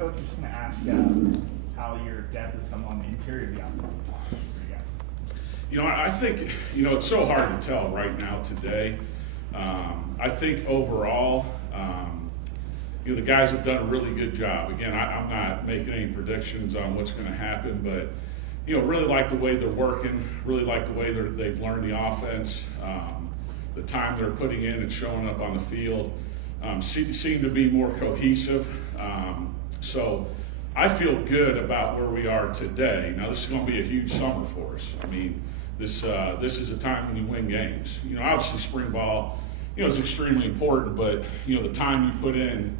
Coach, I'm just going to ask how your depth has come on the interior of the offensive line for you guys. I think, it's so hard to tell right now today. I think overall, the guys have done a really good job. Again, I'm not making any predictions on what's going to happen, but, really like the way they're working, really like the way they've learned the offense, the time they're putting in and showing up on the field. Seem to be more cohesive. So I feel good about where we are today. Now, this is going to be a huge summer for us. I mean, this is a time when you win games. Obviously spring ball, is extremely important, but, the time you put in,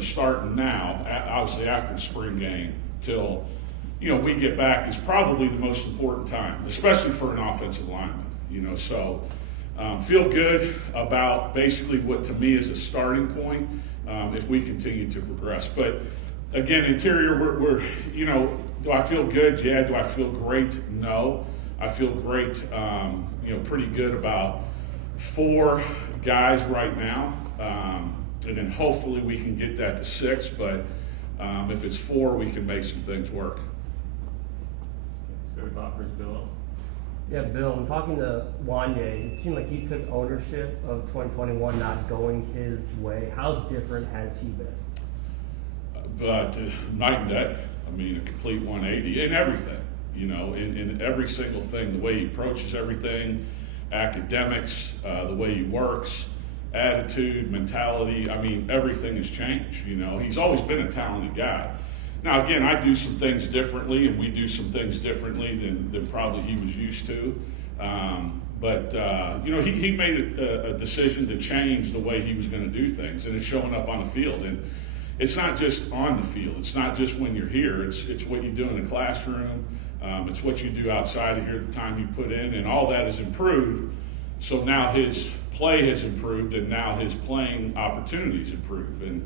starting now, obviously after the spring game till, we get back is probably the most important time, especially for an offensive lineman, so feel good about basically what to me is a starting point if we continue to progress. But again, interior, we're do I feel good? Yeah. Do I feel great? No. I feel great, pretty good about 4 guys right now. And then hopefully we can get that to 6, but if it's 4, we can make some things work. Let's go to Bill. Yeah, Bill, I'm talking to Wanye. It seemed like he took ownership of 2021 not going his way. How different has he been? But night and day. I mean, a complete 180 in everything, in every single thing, the way he approaches everything, academics, the way he works, attitude, mentality. I mean, everything has changed, He's always been a talented guy. Now, again, I do some things differently, and we do some things differently than probably he was used to. But he made a decision to change the way he was going to do things, and it's showing up on the field. And it's not just on the field. It's not just when you're here. It's what you do in the classroom. It's what you do outside of here, the time you put in, and all that has improved. So now his play has improved, and now his playing opportunities improve. And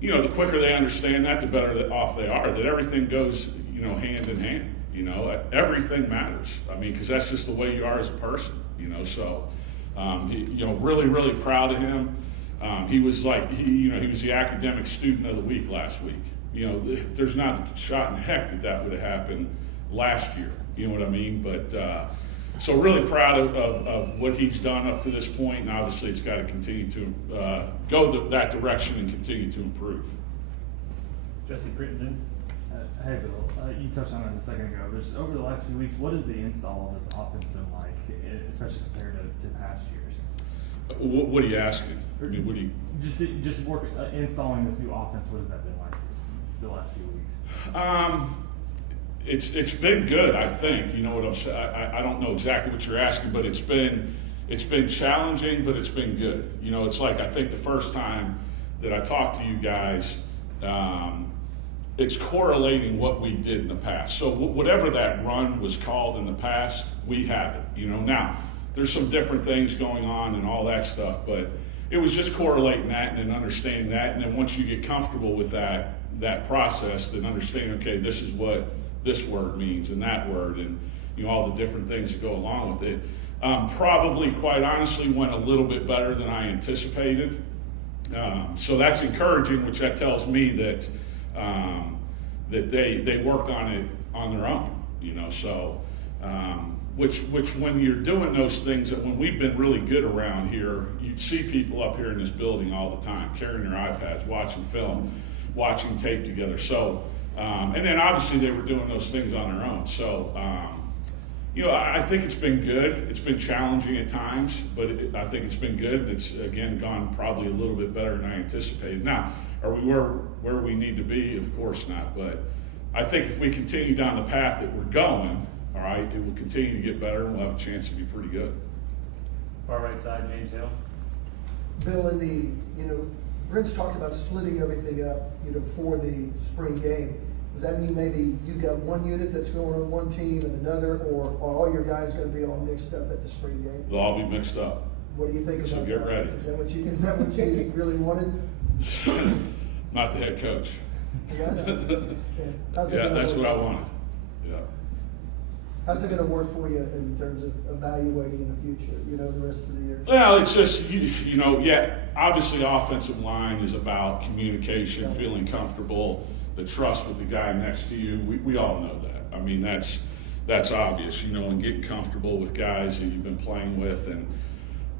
the quicker they understand that, the better off they are. That everything goes, hand in hand. Everything matters. I mean, because that's just the way you are as a person. So, really, really proud of him. He was he was the academic student of the week last week. There's not a shot in heck that would have happened last year. You know what I mean? But so really proud of what he's done up to this point, and obviously it's got to continue to go that direction and continue to improve. Jesse Crittenden. Hey Bill, you touched on it a second ago. Just over the last few weeks, what has the install of this offense been like, especially compared to past years? What are you asking? I mean, what do you? Just installing this new offense. What has that been like the last few weeks? It's been good, I think. You know what I'm saying? I don't know exactly what you're asking, but it's been challenging, but it's been good. It's like I think the first time that I talked to you guys, it's correlating what we did in the past. So whatever that run was called in the past, we have it. Now there's some different things going on and all that stuff, but it was just correlating that and then understanding that, and then once you get comfortable with that process, then understanding, okay, this is what this word means and that word, and all the different things that go along with it. Probably, quite honestly, went a little bit better than I anticipated. So that's encouraging, which that tells me that that they worked on it on their own. So which when you're doing those things, that when we've been really good around here, you'd see people up here in this building all the time carrying their iPads, watching film, watching tape together. So. And then obviously they were doing those things on their own. So, I think it's been good. It's been challenging at times, but I think it's been good. It's, again, gone probably a little bit better than I anticipated. Now, are we where we need to be? Of course not. But I think if we continue down the path that we're going, all right, it will continue to get better, and we'll have a chance to be pretty good. Far right side, James Hill. Bill, in the, Brent's talked about splitting everything up, for the spring game. Does that mean maybe you've got one unit that's going on one team and another, or are all your guys going to be all mixed up at the spring game? They'll all be mixed up. What do you think about So get that? ready. Is that what you really wanted? Not the head coach. Yeah, I know. Yeah, that's what I wanted. Yeah. How's it gonna work for you in terms of evaluating in the future, you know, the rest of the year? Well, it's just, you know, yeah, obviously offensive line is about communication, feeling comfortable, the trust with the guy next to you. We all know that. I mean, that's obvious, you know, and getting comfortable with guys that you've been playing with. And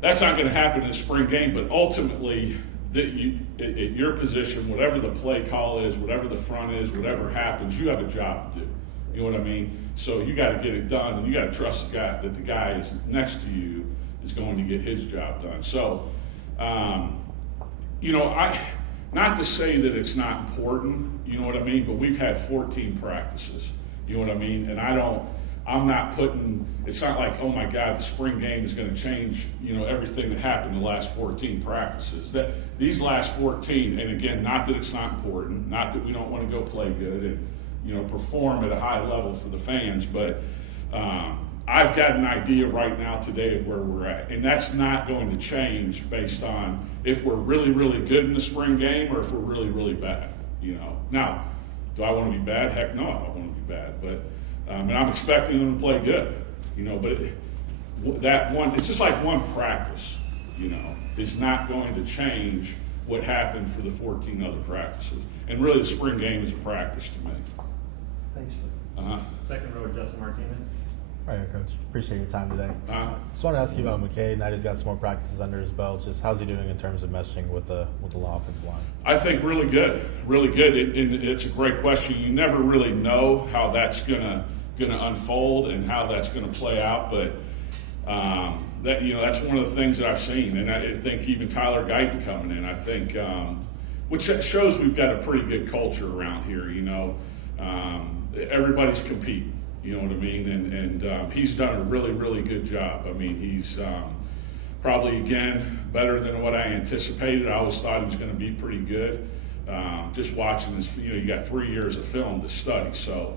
that's not going to happen in the spring game, but ultimately, at your position, whatever the play call is, whatever the front is, whatever happens, you have a job to do. You know what I mean? So you got to get it done, and you got to trust the guy that the guy is next to you is going to get his job done. So, you know, not to say that it's not important, you know what I mean, but we've had 14 practices, you know what I mean, and I'm not putting, it's not like, oh my God, the spring game is going to change, you know, everything that happened in the last 14 practices. That these last 14, and again, not that it's not important, not that we don't want to go play good and, you know, perform at a high level for the fans, but I've got an idea right now today of where we're at, and that's not going to change based on if we're really, really good in the spring game or if we're really, really bad, you know. Now, do I want to be bad? Heck no, I don't want to be bad, but and I'm expecting them to play good, you know, but it's just like one practice, you know, is not going to change what happened for the 14 other practices. And really the spring game is a practice to me. Thanks, Second row, Justin Martinez. Right here, Coach. Appreciate your time today. Just want to ask you about McKay. Now he's got some more practices under his belt. Just how's he doing in terms of meshing with the offensive line? I think really good, really good. It's a great question. You never really know how that's gonna unfold and how that's gonna play out, but that, you know, that's one of the things that I've seen, and I think even Tyler Guyton coming in, I think, which shows we've got a pretty good culture around here. You know, everybody's competing. You know what I mean? And he's done a really, really good job. I mean, he's probably, again, better than what I anticipated. I always thought he was going to be pretty good. Just watching this, you know, you got 3 years of film to study. So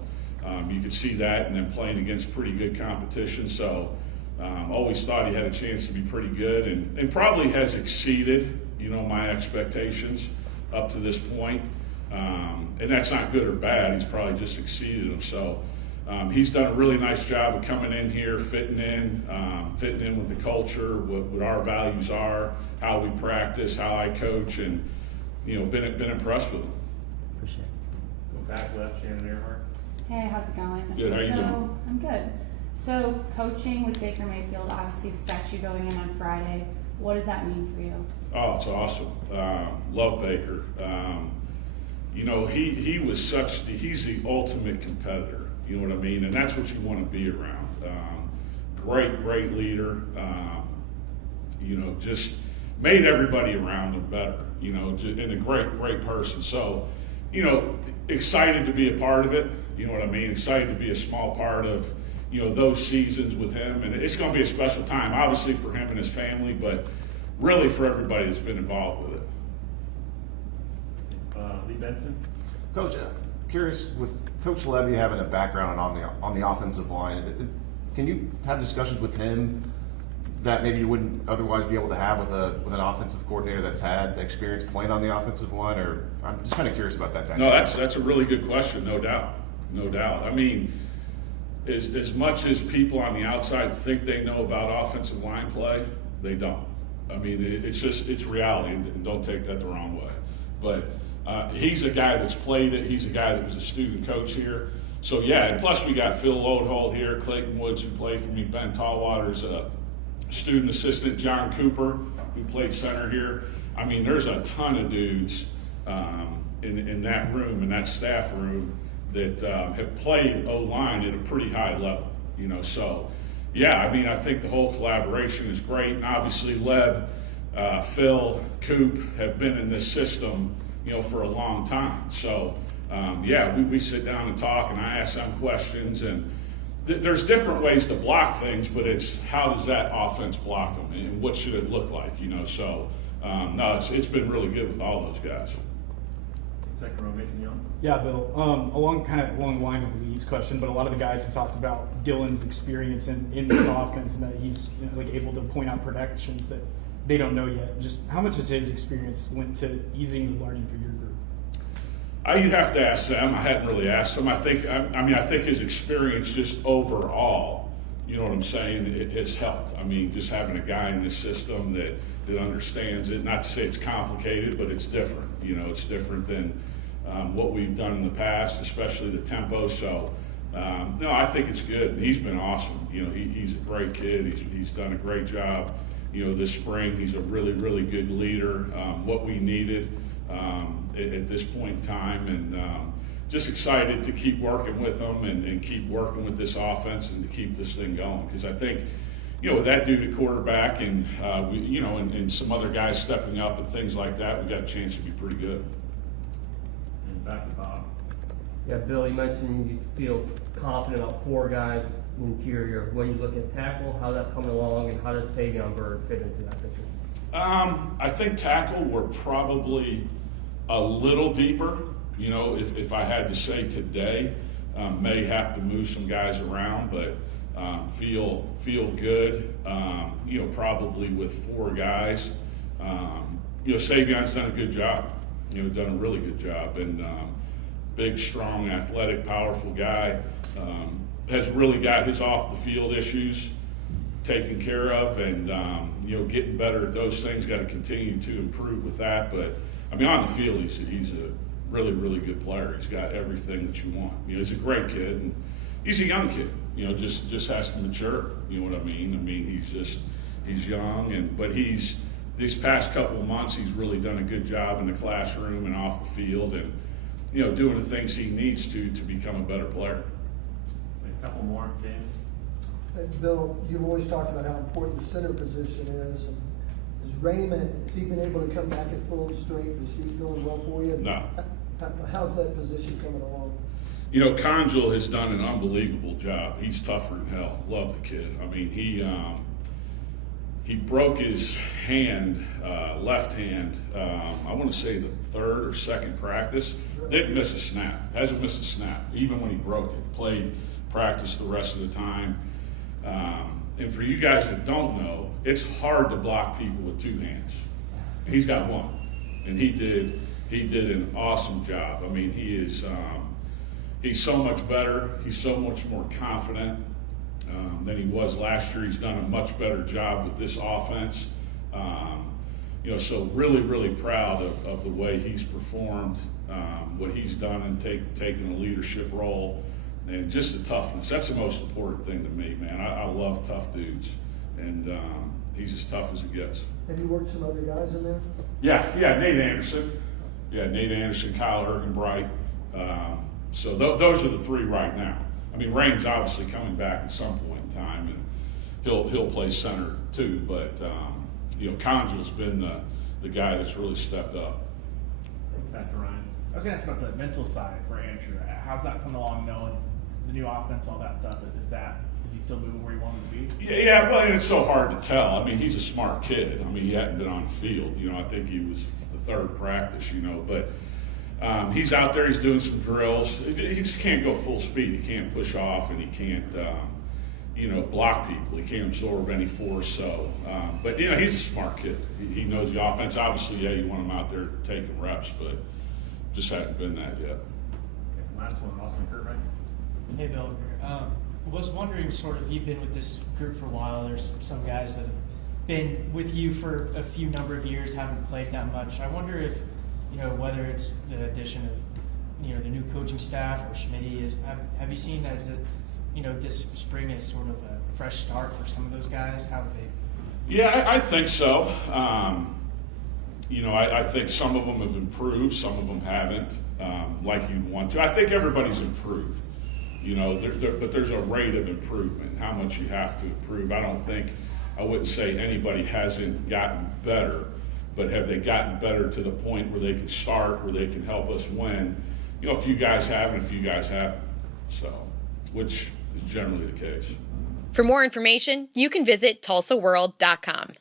you could see that, and then playing against pretty good competition. So always thought he had a chance to be pretty good, and probably has exceeded, you know, my expectations up to this point. And that's not good or bad. He's probably just exceeded them. So he's done a really nice job of coming in here, fitting in with the culture, what our values are, how we practice, how I coach, and, you know, been impressed with him. Appreciate it. Go back left, Shannon Earhart. Hey, how's it going? Good, how you doing? I'm good. So, coaching with Baker Mayfield, obviously the statue going in on Friday. What does that mean for you? Oh, it's awesome. Love Baker. You know, he's the ultimate competitor. You know what I mean? And that's what you want to be around. Great leader. You know, just made everybody around him better. You know, and a great person. So, you know, excited to be a part of it. You know what I mean? Excited to be a small part of, you know, those seasons with him. And it's going to be a special time, obviously for him and his family, but really for everybody that's been involved with it. Lee Benson. Coach, curious, with Coach Lebby having a background on the offensive line, can you have discussions with him that maybe you wouldn't otherwise be able to have with an offensive coordinator that's had experience playing on the offensive line? Or I'm just kind of curious about that dynamic. No, that's a really good question, no doubt. I mean, as much as people on the outside think they know about offensive line play, they don't. I mean, it's reality, and don't take that the wrong way. But he's a guy that's played it. He's a guy that was a student coach here. So, yeah, and plus we got Phil Loadhall here, Clayton Woods, who played for me, Ben Tallwater's a student assistant, John Cooper, who played center here. I mean, there's a ton of dudes in that room, in that staff room, that have played O-line at a pretty high level, you know. So, yeah, I mean, I think the whole collaboration is great. And obviously, Leb, Phil, Coop have been in this system, you know, for a long time. So, yeah, we sit down and talk, and I ask them questions. And there's different ways to block things, but it's how does that offense block them, and what should it look like, you know. So, no, it's been really good with all those guys. Second row, Mason Young. Yeah, Bill. Along the lines of Lee's question, but a lot of the guys have talked about Dylan's experience in this offense, and that he's, you know, like, able to point out protections that they don't know yet. Just how much has his experience lent to easing the learning for your group? You'd have to ask them. I hadn't really asked him. I think his experience just overall, you know what I'm saying, it has helped. I mean, just having a guy in this system that understands it, not to say it's complicated, but it's different. You know, it's different than what we've done in the past, especially the tempo. So, no, I think it's good. He's been awesome. You know, he's a great kid. He's done a great job. You know, this spring, he's a really, really good leader. What we needed at this point in time, and just excited to keep working with him and keep working with this offense and to keep this thing going. Because I think, you know, with that dude at quarterback and and some other guys stepping up and things like that, we got a chance to be pretty good. And back to Bob. Yeah, Bill, you mentioned you feel confident about 4 guys interior. When you look at tackle, how's that coming along, and how does Savion Bird fit into that picture? I think tackle, we're probably a little deeper. You know, if I had to say today, may have to move some guys around, but feel good. You know, probably with 4 guys. You know, Savion's done a good job. You know, done a really good job, and big, strong, athletic, powerful guy. Has really got his off the field issues taken care of, and you know, getting better at those things. Got to continue to improve with that, but I mean, on the field, he's a really, really good player. He's got everything that you want. You know, he's a great kid, and he's a young kid. You know, just has to mature. You know what I mean? I mean, he's young, but these past couple of months, he's really done a good job in the classroom and off the field, and you know, doing the things he needs to become a better player. A couple more, James. Hey, Bill, you've always talked about how important the center position is. And is Raymond, has he been able to come back at full strength? Is he doing well for you? No. How's that position coming along? You know, Conjul has done an unbelievable job. He's tougher than hell. Love the kid. I mean, he broke his hand, left hand, I want to say the 3rd or 2nd practice. Didn't miss a snap. Hasn't missed a snap, even when he broke it. Played, practiced the rest of the time. And for you guys that don't know, it's hard to block people with 2 hands. He's got 1, and he did an awesome job. I mean, he's so much better. He's so much more confident than he was last year. He's done a much better job with this offense. You know, so really, really proud of the way he's performed, what he's done and taking a leadership role, and just the toughness. That's the most important thing to me, man. I love tough dudes, and he's as tough as it gets. Have you worked some other guys in there? Yeah, Nate Anderson. Yeah, Nate Anderson, Kyle Ergenbright. So those are the 3 right now. I mean, Rain's obviously coming back at some point in time, and he'll play center too. But you know, Conjul's been the guy that's really stepped up. Back to Ryan. I was going to ask about the mental side for Andrew. How's that coming along, knowing the new offense, all that stuff? Is he still moving where he wanted to be? Yeah, well, and it's so hard to tell. I mean, he's a smart kid. I mean, he hadn't been on the field. You know, I think he was the 3rd practice. You know, but. He's out there, he's doing some drills. He just can't go full speed. He can't push off, and he can't, block people. He can't absorb any force. So, but, you know, he's a smart kid. He knows the offense. Obviously, yeah, you want him out there taking reps, but just hasn't been that yet. Okay, last one, Austin Kirkman. Hey, Bill. Was wondering, sort of, you've been with this group for a while. There's some guys that have been with you for a few number of years, haven't played that much. I wonder if, you know, whether it's the addition of, you know, the new coaching staff or Schmitty, have you seen as that, you know, this spring is sort of a fresh start for some of those guys? How have they? Yeah, I think so. You know, I think some of them have improved, some of them haven't, like you'd want to. I think everybody's improved, you know, but there's a rate of improvement, how much you have to improve. I wouldn't say anybody hasn't gotten better. But have they gotten better to the point where they can start, where they can help us win? You know, a few guys have and a few guys haven't. So, which is generally the case. For more information, you can visit TulsaWorld.com.